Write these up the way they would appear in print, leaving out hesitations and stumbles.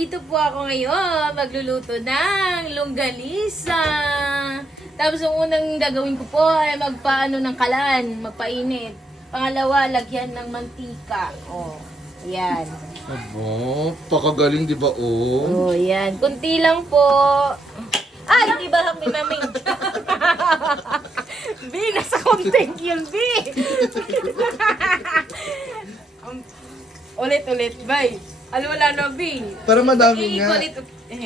nandito po ako ngayon, magluluto ng longganisa. Tapos ang unang gagawin ko po ay magpaano ng kalan, magpainit. Pangalawa, lagyan ng mantika. Oh, ayan. Abo, pakagaling di ba oh? Oh, ayan. Kunti lang po. Ay, di ba kami namin? B, nasa content yun, B. Ulit, bye. Wala na, B. Para madami nga. Ulit.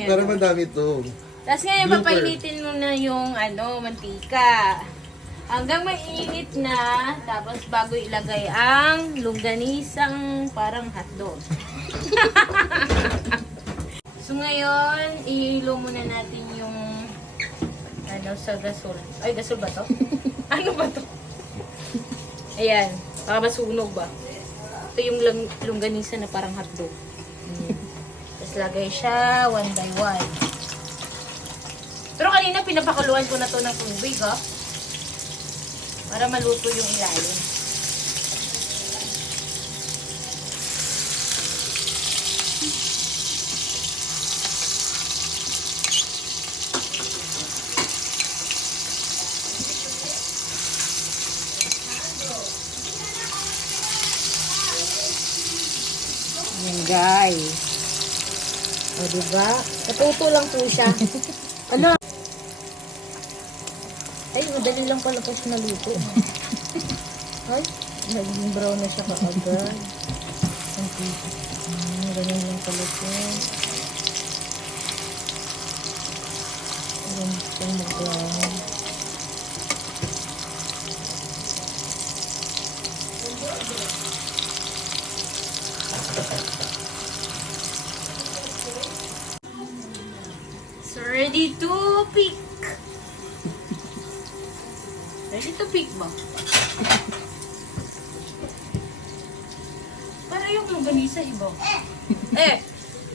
Para madami to. Tapos ngayon, Blooper. papainitin mo na yung mantika. Hanggang mainit na, tapos bago ilagay ang longganisang parang hotdog. So ngayon, ihilo muna natin yung sa gasol. Ay, gasol ba to? Ano ba to? Ayan, baka masunog ba? Ito yung longganisa na parang hotdog. Tapos lagay siya one by one. Pero kanina pinapakuluan ko na to ng tubig, ha? Para maluto yung ilalim. Yan guys. O diba? Natuto lang po siya. Ano? Ay, madali lang pala po siya naluto. Ay, naging brown na siya kaagad. Ganyan lang pala siya. Ganyan siya mag-brown. So, ready to pick. Ready to pick ba? Para yung longganisa iba.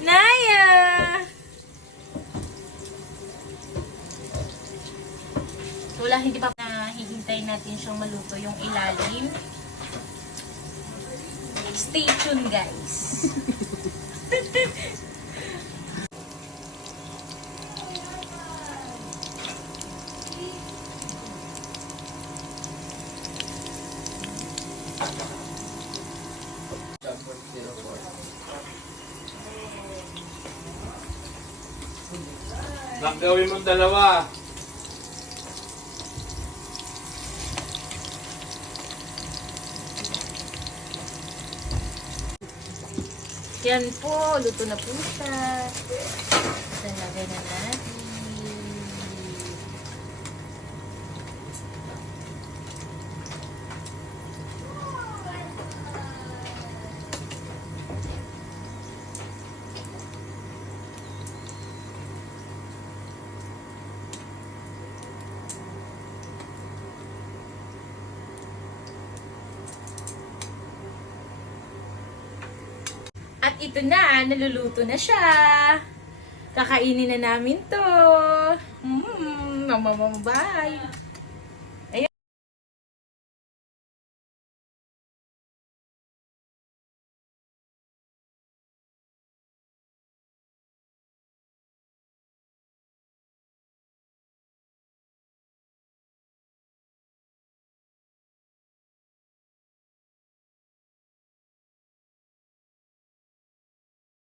Naya! So, wala, hindi pa hihintay natin siyang maluto yung ilalim. Stay tuned, guys. Gawin mong dalawa. Yan po, luto na po siya. So, lagay na natin. At ito na, naluluto na siya. Kakainin na namin to. Bye!